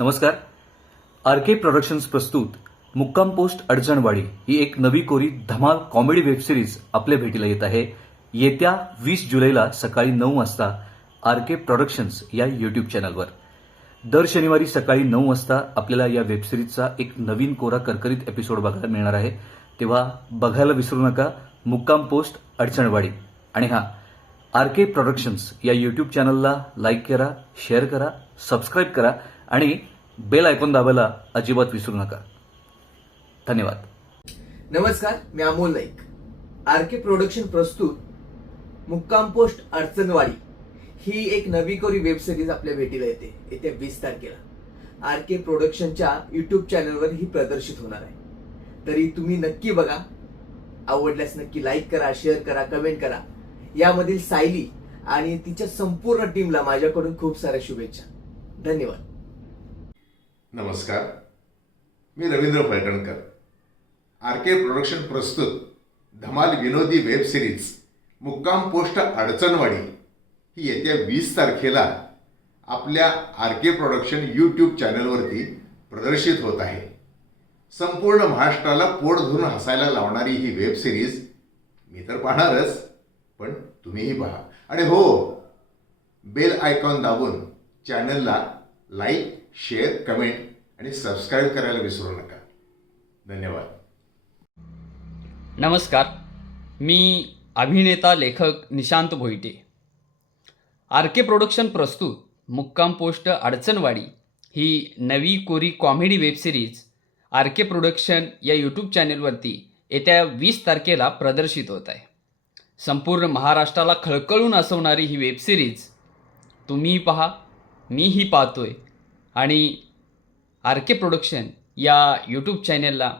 नमस्कार. R K productions प्रस्तुत मुक्काम पोस्ट अडचणवाडी ही एक नवी कोरी धमाल कॉमेडी वेबसिरीज आपल्या भेटीला येत आहे. येत्या वीस जुलैला सकाळी नऊ वाजता आर के प्रोडक्शन्स या युट्यूब चॅनलवर दर शनिवारी सकाळी नऊ वाजता आपल्याला या वेबसिरीजचा एक नवीन कोरा करकरीत एपिसोड बघायला मिळणार आहे. तेव्हा बघायला विसरू नका मुक्काम पोस्ट अडचणवाडी. आणि हा आर के प्रोडक्शन्स या यूट्यूब चॅनलला लाईक करा शेअर करा सबस्क्राईब करा आणि बेल ऐकून दाबायला अजिबात विसरू नका. धन्यवाद. नमस्कार मी Amol Naik. R K production प्रस्तुत मुक्काम पोस्ट अडचणवाडी ही एक नवी कोरी वेब सिरीज आपल्या भेटीला येते. येत्या वीस तारखेला. आर के प्रोडक्शनच्या युट्यूब चॅनलवर ही प्रदर्शित होणार आहे. तरी तुम्ही नक्की बघा. आवडल्यास नक्की लाईक करा शेअर करा कमेंट करा. यामधील सायली आणि तिच्या संपूर्ण टीमला माझ्याकडून खूप साऱ्या शुभेच्छा. धन्यवाद. नमस्कार. मी Ravindra Phaltankar R K production प्रस्तुत धमाल विनोदी वेब सिरीज मुक्काम पोस्ट अडचणवाडी. ही येत्या वीस तारखेला आपल्या आर के प्रोडक्शन यूट्यूब चॅनलवरती प्रदर्शित होत आहे. संपूर्ण महाराष्ट्राला पोट धरून हसायला लावणारी ही वेब सिरीज मी तर पाहणारच पण तुम्हीही पहा. आणि हो बेल आयकॉन दाबून चॅनलला लाईक शेअर कमेंट आणि सबस्क्राईब करायला विसरू नका. धन्यवाद. नमस्कार. मी अभिनेता लेखक Nishant Bhoite. R K production प्रस्तुत मुक्काम पोस्ट अडचणवाडी ही नवी कोरी comedy web series R K production या यूट्यूब चॅनेलवरती येत्या वीस तारखेला प्रदर्शित होत आहे. संपूर्ण महाराष्ट्राला खळखळून हसवणारी ही वेब सिरीज तुम्हीही पहा मीही पाहतोय. आणि आर के प्रोडक्शन या यूट्यूब चॅनेलला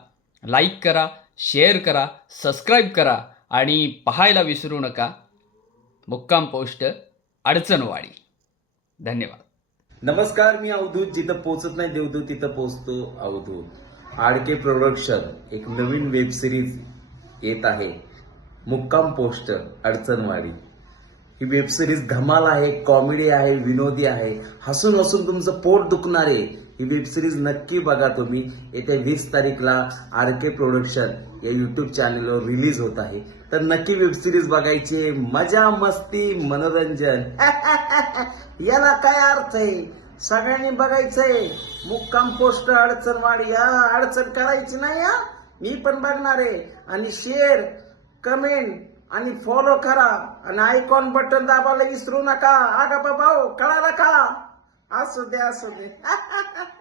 लाईक करा शेअर करा सबस्क्राईब करा आणि पाहायला विसरू नका. मुक्काम पोस्ट अडचणवाडी. धन्यवाद. नमस्कार मी अवधूत. जिथं पोचत नाही देवदूत तिथं पोचतो अवधूत. आडके प्रोडक्शन एक नवीन वेब सिरीज येत आहे. मुक्काम पोस्टर अडचणवाडी. ही वेब सिरीज धमाल आहे कॉमेडी आहे विनोदी आहे. हसून हसून तुमचं पोट दुखणार आहे. ही वेब सिरीज नक्की बघा तुम्ही. येत्या वीस तारीखला आर के प्रोडक्शन या युट्यूब चॅनलवर रिलीज होत आहे. तर नक्की वेब सिरीज बघायची मजा मस्ती मनोरंजन. याला काय अर्थ आहे? सगळ्यांनी बघायचंय. मुक्काम पोस्ट अडचण वाढ. या अडचण करायची नाही या मी पण बघणार आहे. आणि शेअर कमेंट आणि फॉलो करा. आणि आयकॉन बटन दाबायला विसरू नका. आगा बाबा हो, कळाला का? असू दे असू दे.